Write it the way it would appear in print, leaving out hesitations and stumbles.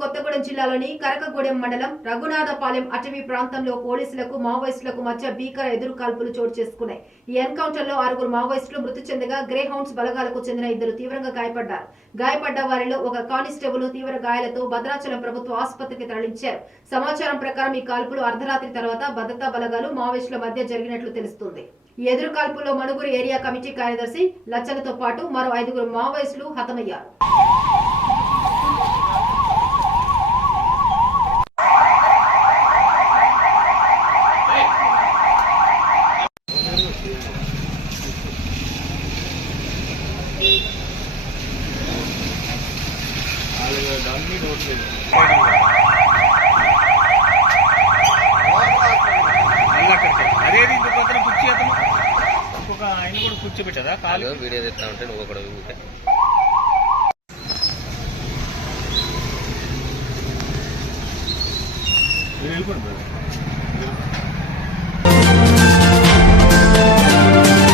కొత్తగూడెం జిల్లాలోని కరకగూడెం మండలం రఘునాథపాలెం అటవీ ప్రాంతంలో పోలీసులకు మావోయిస్టులకు మధ్య భీకర ఎదురుకాల్పులు చోటు చేసుకున్నాయి. ఈ ఎన్కౌంటర్ లో 6 మావోయిస్టులు మృతి చెందగా గ్రే హౌండ్స్ బలగాలకు చెందిన 2 తీవ్రంగా గాయపడ్డారు. గాయపడ్డ వారిలో ఒక కానిస్టేబుల్ తీవ్ర గాయాలతో భద్రాచలం ప్రభుత్వ ఆసుపత్రికి తరలించారు. సమాచారం ప్రకారం ఈ కాల్పులు అర్ధరాత్రి తర్వాత భద్రతా బలగాలు మావోయిస్టుల మధ్య జరిగినట్లు తెలుస్తుంది. ఈ ఎదురు కాల్పుల్లో మణుగూరు ఏరియా కమిటీ కార్యదర్శి లచ్చలతో పాటు మరో 5 మావోయిస్టులు హతమయ్యారు. అదేది ఇంకొక కుర్చీ అతను ఇంకొక ఆయన కూడా కూర్చోబెట్టారా కాలు వీడియో తెస్తా ఉంటే నువ్వు ఒకటి ఊరికే వెళ్ళిపోండి.